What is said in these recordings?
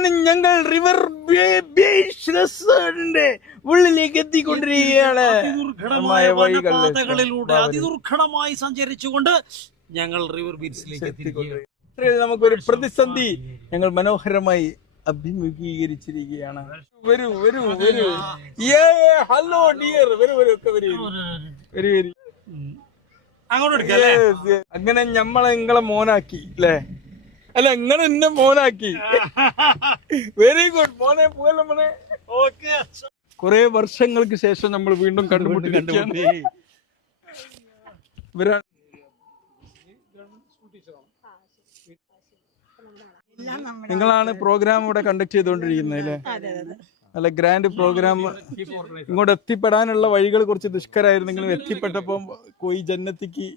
അങ്ങനെ ഞങ്ങൾ river beach റെസ്റ്റോറന്റിന്റെ ഉള്ളിലേക്ക് എത്തിക്കൊണ്ടിരിക്കുകയാണ്. പാതകളിലൂടെ അതിദുർഘടമായി സഞ്ചരിച്ചുകൊണ്ട് ഞങ്ങൾ റിവർ ബീച്ചിലേക്ക് എത്തിയിരിക്കുകയാണ്. നമുക്കൊരു പ്രതിസന്ധി ഞങ്ങൾ മനോഹരമായി അഭിമുഖീകരിച്ചിരിക്കുകയാണ്. വരൂ വരൂ വരൂ. ഹലോ ഡിയർ, വരൂ വരൂ ഒക്കെ വരൂ വരൂ വരൂ. അങ്ങോട്ട് അങ്ങനെ ഞമ്മളെ നിങ്ങളെ മോനാക്കി അല്ലേ? അല്ല, നിങ്ങൾ എന്നെ മോനാക്കി. വെരി ഗുഡ് മോനെ. പോലെ മോനെ. കുറെ വർഷങ്ങൾക്ക് ശേഷം നമ്മൾ വീണ്ടും കണ്ടുമുട്ടിയിരിക്കുകയാണ്. നിങ്ങളാണ് പ്രോഗ്രാം ഇവിടെ കണ്ടക്ട് ചെയ്തുകൊണ്ടിരിക്കുന്നത് അല്ലേ? നല്ല ഗ്രാൻഡ് പ്രോഗ്രാം. ഇങ്ങോട്ട് എത്തിപ്പെടാനുള്ള വഴികൾ കുറച്ച് ദുഷ്കരായിരുന്നു. നിങ്ങൾ എത്തിപ്പെട്ടപ്പോ കോയി ജന്നത്തിക്ക്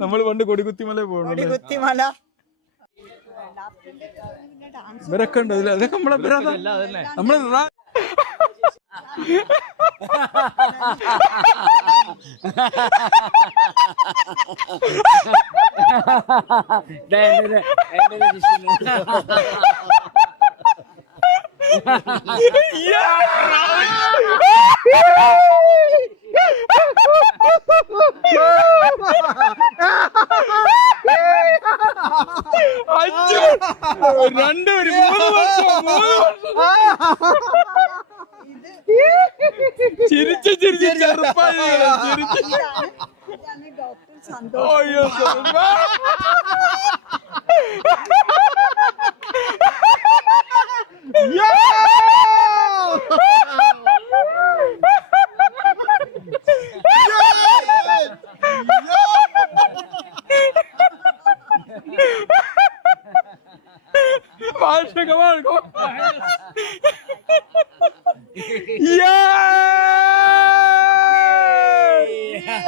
നമ്മൾ പണ്ട് കൊടികുത്തിമല പോകണം. ഇവരൊക്കെ ഉണ്ട് അതൊക്കെ നമ്മളെ രണ്ടൊരു 3 വർഷം ചിരിച്ച് ചിരിച്ച് ചെറുപ്പായി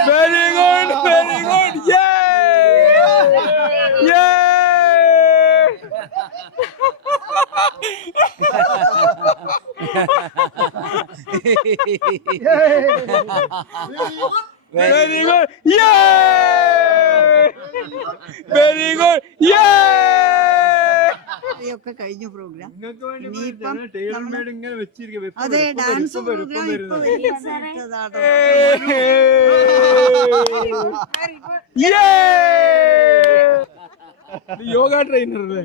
Very good, very good. Yeah. Very good. Yeah. Very good. Yeah. ഒക്കെ കഴിഞ്ഞ പ്രോഗ്രാം. അതെ, ഡാൻസ് യോഗ ട്രെയിനർ അല്ലേ?